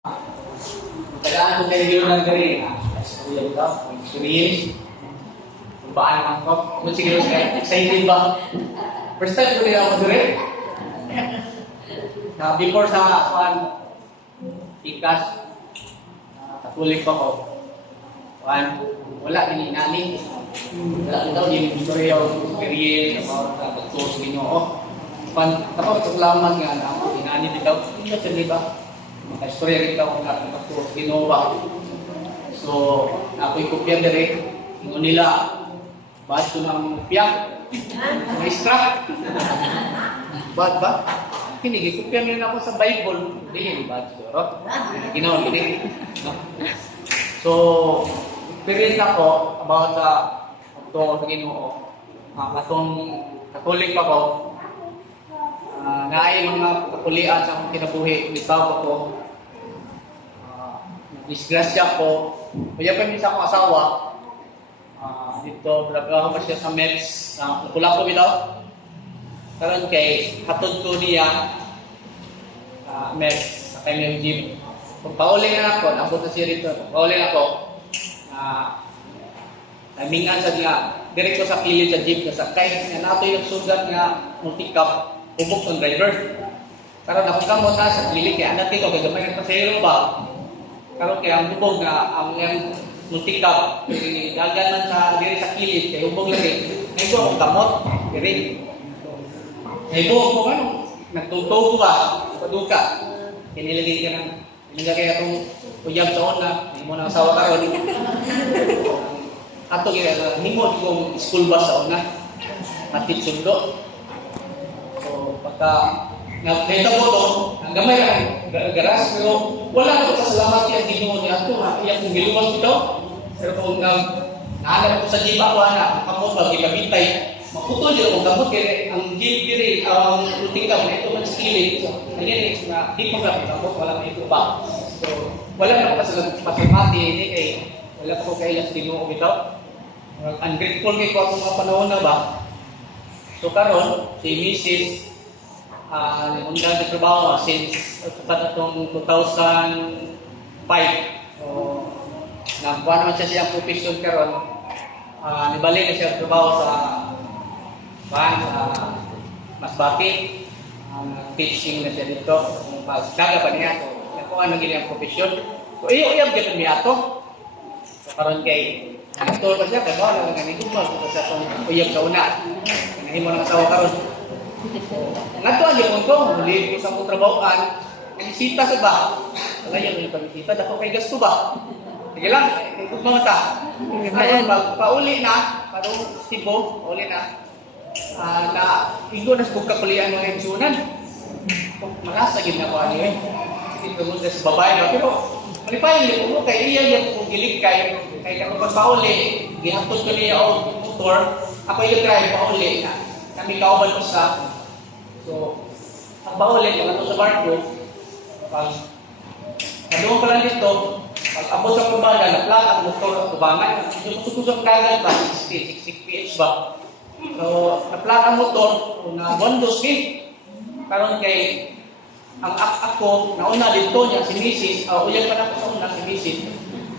Tagaan ko kayo yun ng gari. Experience ka, experience. Baan naman ko. Kung siguro excited ba? First time ko rin ako dure. Before sa ikas, katulik pa ko. Wala ininali. Wala ito yung istorya o experience about pagtuos Ginoo. Tapos tuklaman nga na ako inani dito. Hindi ba di ba? Maka-istorya rin ako na pagtuos Ginoo ba. So, ako'y kopya dire. Ingon nila, ba't ko ng piyak? Maestra? Ba't ba? Hindi, kopya nila ako sa Bible. Hindi, ba't siguro? Ginawa, hindi. So, experience ako about ito sa Ginoo. Katong katulik pa ko. Naay mga kakulian sa akong kinabuhi. Bitaw ako. Disgrasya ko. Kaya pa minsan akong asawa. Dito, nagagawa pa siya sa Mets. Napula ko bitaw. Karon kay hatod ko niya Mets sa kanyang gym. Kung pauling na ako, nabot na siya rito. Kung pauling ako, mingan sa niya, direct ko sa kilid sa jeep na sakay. Nga nato yung sugat nga multi-cup, ubok ng driver. Karon ako kamot na sa kilid, kaya anak ko, gagamay ng pasayro ba? Karon kaya ang bubog na, ang multi-cup, gaganan sa diri sa kilid, kaya ubog lagi. Ngayon ko akong kamot, diri. Ngayon ko ano, nagtutubo ba? Paduka. Kinilagay ka ng, nilagay akong uyab sa una, hindi mo na asawa karon. Ato himod kong school bus sa una. Matid sundo. So, pagka nakita ko to, ang gamay ang garas, pero wala ko sa salamat yung Ginoo niya ato. Iyak kong giluwas ito. Pero kung naalala ko sa jeep ako, ang kamot ba, gigabitay. Makutol din akong kamot, kaya ang jeep diri, ang ruting kamot, ito man sa kilid. Ganyan, di pa nga kamot, wala may ito ba. So, wala na ko sa pasamati, hindi kay wala ko kailan sa Ginoo ito. Ungrateful kay ko akong mga panahon na ba. So karon si Mrs. Undan na trabaho since atong 2005. So nakuha naman siya siyang profession karon. Nibalik na siya trabaho sa Masbate. Teaching na siya dito. Pagkaga pa niya. So nakuha na gini ang profession. So iyo-iyab gyud mi ato. So karon kay aktor pa siya, kaya wala nga nagigumag sa itong uyab sa una. Kanahin mo ng asawa karon. Nga ang yapon ko, muli ko sa akong trabahoan, nagisita sa ba? Wala yan yung pagisita, dako kay gasto ba? Sige lang, ikot mga ta. Ngayon, pauli na, parang Cebu, uli na, na igo na sa bugkakulian mga insunan. Malasa gid na ko ano yun. Ito mo sa babae, pero malipayan niyo mo, kay iya yung kung gilig kayo, kay kapag pauli, ginapot ko niya o motor, ako yung drive pauli na kami kauban ko sa. So, ang pauli, kung ito sa barko, pag nadoon pa lang dito, pag abot sa kumbada, naplat ang motor at tubangan, yung kusok-kusok kagad ba, 60 pH ba? So, naplat ang motor, na bondos karon kay ang ako, nauna dito niya, si Mrs. Uyan pa na ko sa una, si Mrs.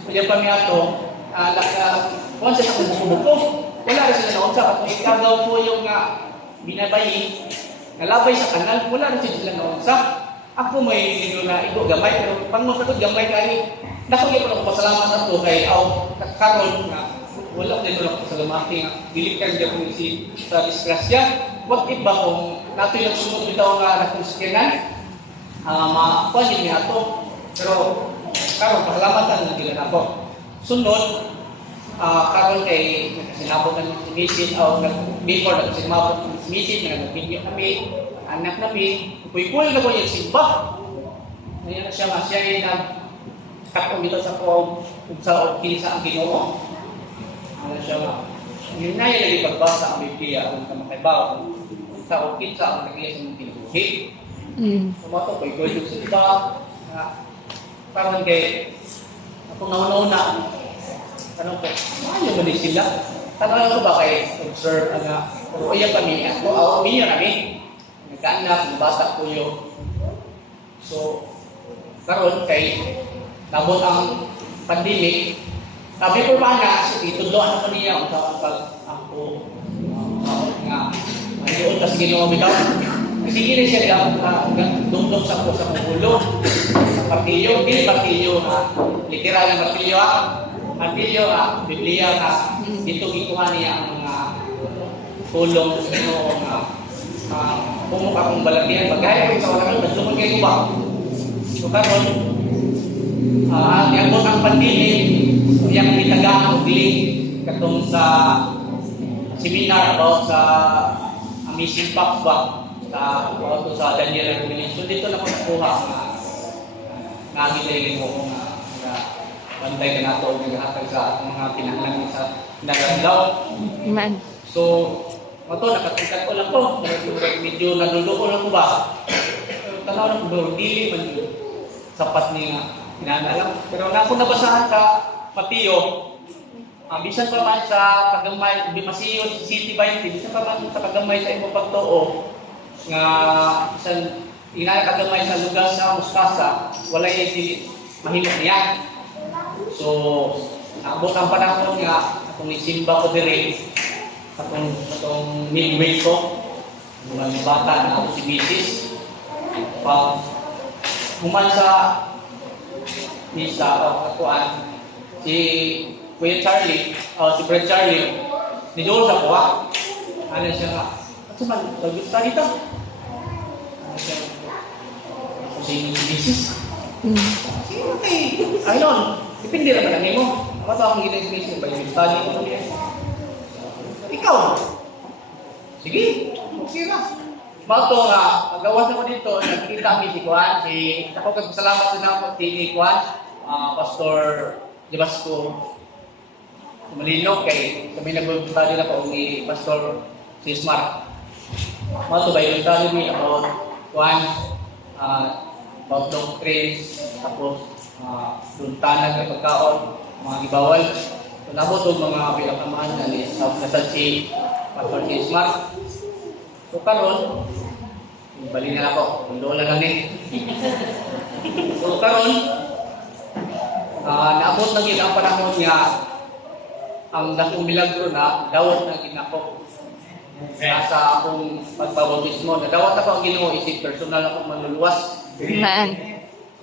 Uyan pa niya ito, kung siya sa buko-buko, wala rin sila naunsa. At kung ikagaw po yung binabayi, nalabay sa kanal, wala rin sila naunsa. Ako may nilo na igo gamay, pero pang mga gamay kani, nakagay pa ako pasalamat na ito kay karon na wala din ko pasalamati nga dilikan niya kung sa disgrasya. What if ba kung nato yung sunod bitaw nga nakonsikinan? Makuha niya ito. Pero, karon pasalamatan na nila ako. Sunod, karon kay sinabot ng misid o before sinabot ng misid na nagbigyo kami, anak namin, kuy-kuy na ko yung simba. Ngayon na siya nga, siya ay nagkatong dito sa kung sa kinsa ang Ginoo. Ano siya nga, yun na yung naging pagbasa ang Biblia kung kamakaibaw, kung sa o kinsa ang naging sa mga kinubuhi. Tumato ko, ikaw yung simba. Parang kay, ako nauna-una, tanong ko, ano ba din sila? Tanong ko ba kay observe, o iya kami, umiya kami, nagkaanak, nabata ko yun. So, Karon kay nabot ang pandemic, sabi ko ba na, itudloan naman niya kung saan ako nga ayun kasi ginawa bitaw. Kasi gini siya dungdong sa ko sa ulo. Sa martilyo, hindi martilyo na literal na martilyo martilyo Biblia na dito gikuha niya ang mga tulong sa Ginoo nga pumuka kong balatian. Magaya ko sa walang nasulong kayo ba? So karon ang ang pandemic, yang itaga og link katong sa seminar about sa Amazing Facts ba about sa Daniel Revelation. So dito na ko nakuha nga gilay mo nga bantay ka nato og naghatag sa mga pinahanglan sa nagalaw. Man. So mato nakatikat ko lang ko, medyo naduduko lang ko ba. Tanaw na ko dili man yun sapat niya kinanalam. Pero na ako nabasahan ka Mateo, bisan pa man sa kagamay, di Mateo City 20, bisan pa man sa kagamay sa imong pagtuo nga bisan ina kagamay sa lugar sa mustasa, wala yung mahimok niya. So, abot ang panahon nga atong isimba ko dire atong midway ko mga bata na ako si Mrs. Pag human sa misa o katuan si Kuya Charlie o si Brad Charlie ni Joel sa kuha ano siya nga at suman gusto dito ano siya si Mrs. Okay ayun depende naman ang imo ako to ang ginag-mission by study mo ikaw sige okay na mato nga pagawas ako dito nakita mi si Juan si ako kagpasalamat din ako si Juan Pastor Jabasco Malino kay kami nagbunta din ako ni Pastor si Smart mato ba yung tali mi about Juan about doctrines tapos duntanan ng pagkaon mga ibawal so nabot og mga pinakamahan na ni si Pastor si Smart. So karon, bali na ako, mundo na lang eh. So karon, naabot na gid ang panahon nga ang dakong milagro na dawat na gid ako. Sa akong pagbabautismo, nadawat ako ang Ginoo isip personal akong manluluwas. Man.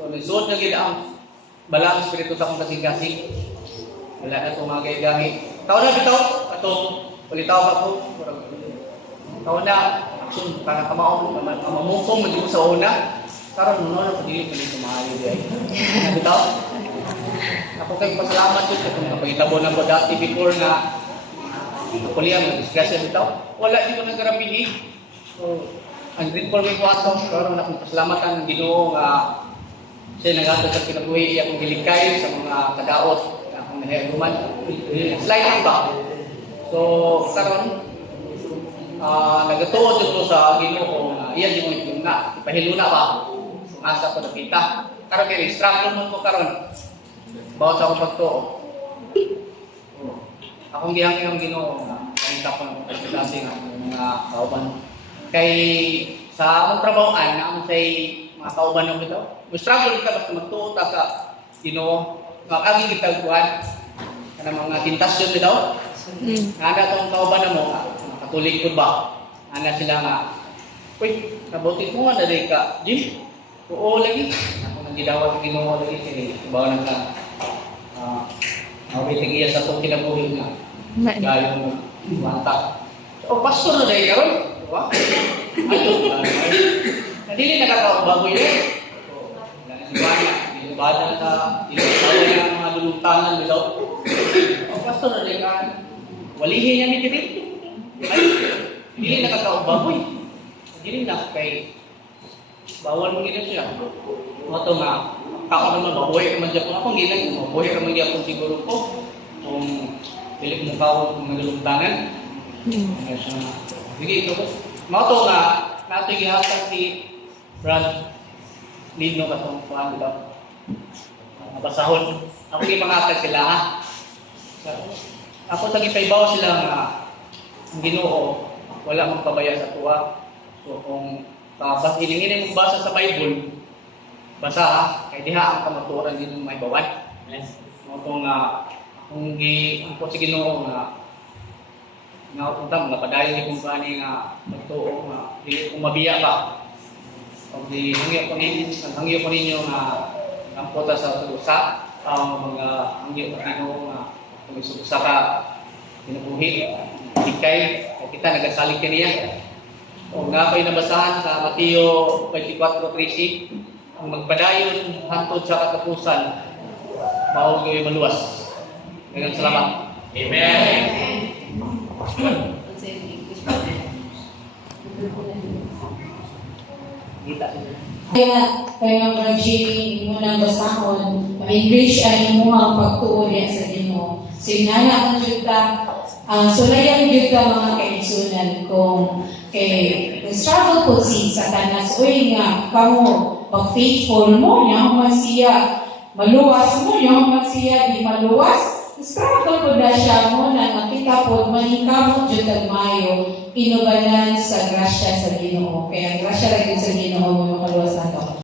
So nisuot na gid ang balang espiritu sa akong kasing-kasing. Wala na itong mga gaya-gami. Tao na bitaw, atong ulitaw pa ko. Kau na action para kamaon mamukong medyo sa una karon no na pagili ko maayo di bitaw ako kay pasalamat jud kung napahitabo na ko dati before na kuliah mo disgrasya bitaw wala di ko nagarabihi so ang grateful kay kuwato karon akong pasalamatan ng Ginoo nga siya nagato sa kinabuhi akong gilikay sa mga kadaot akong nahiruman slide ba so karon nagatuod dito sa Ginoo nga iya di mo yung na ipahiluna ba asa ko nakita karon kay struggle mo ko karon bawat sa akong pagtuo akong gihangin ang Ginoo nga nakita ko ng pagkakasi nga mga kauban kay sa among trabahoan na among say mga kauban ng bitaw struggle ka basta magtuo ta sa Ginoo nga agi kita kuan kana mga tentasyon bitaw ana tong kauban na mo Katulik ko ba? Ana sila nga, uy, nabuti ko nga na ka, Jim? Oo lagi. Ako nang gidawat ng Ginoo lagi. Kaya bawa na ka, mawitig iya sa itong kinabuhi nga. Gayong manta. O, pastor na dahil karon. Diba? Ayun. Nadili nakakababoy yun. Dinubada ka, dinubada ng mga luluntanan nila. O, pastor na dahil karon. Walihin niya ni Tiri. Ay, hindi nakakababoy. Hindi na kay bawal mo gina siya. Mato nga, ako naman baboy naman dyan po ako. Hindi lang, baboy naman dyan po siguro po. Kung pilik mo kao kung nagalumtangan. Sige, ito po. Mato nga, nato ihatag si Brad Lino katong kuhan dito. Nabasahon. Ako ipangatag sila ha. Ako tagipaybaw sila nga ang Ginoo wala mong pabaya sa tuwa. So kung hilingin mong basa sa Bible, basa ha. Kay diha ang kamatuoran din may bawat. Mo tong kung ang po sa Ginoo nga utang nga padayon ni kung kani nga magtuo nga dili ko mabiya ba. Pag hangyo ko ninyo nga ang pota sa usa ang mga hangyo ko Ginoo nga kung usa ka kinabuhi ikay kita nagasalig kaniya. O nga ko'y nabasahan sa Mateo 24:13, ang magpadayon hantod sa katapusan, mao gyud maluwas. Daghang salamat. Amen. Kaya mga Jimmy, muna basahon, ma-English ay imuhang pagtuon niya sa Ginoo. Sinana ang juta, sulayan juta mga kaigsunan kung struggle po si Satanas, uy nga, kamo, pag-faithful mo niya, siya, maluwas mo niya, siya, di maluwas, struggle po na siya mo na nakita po, mahikamot juta mayo, inubanan sa grasya sa Ginoo. Kaya grasya rin sa Ginoo mo makaluwas na to.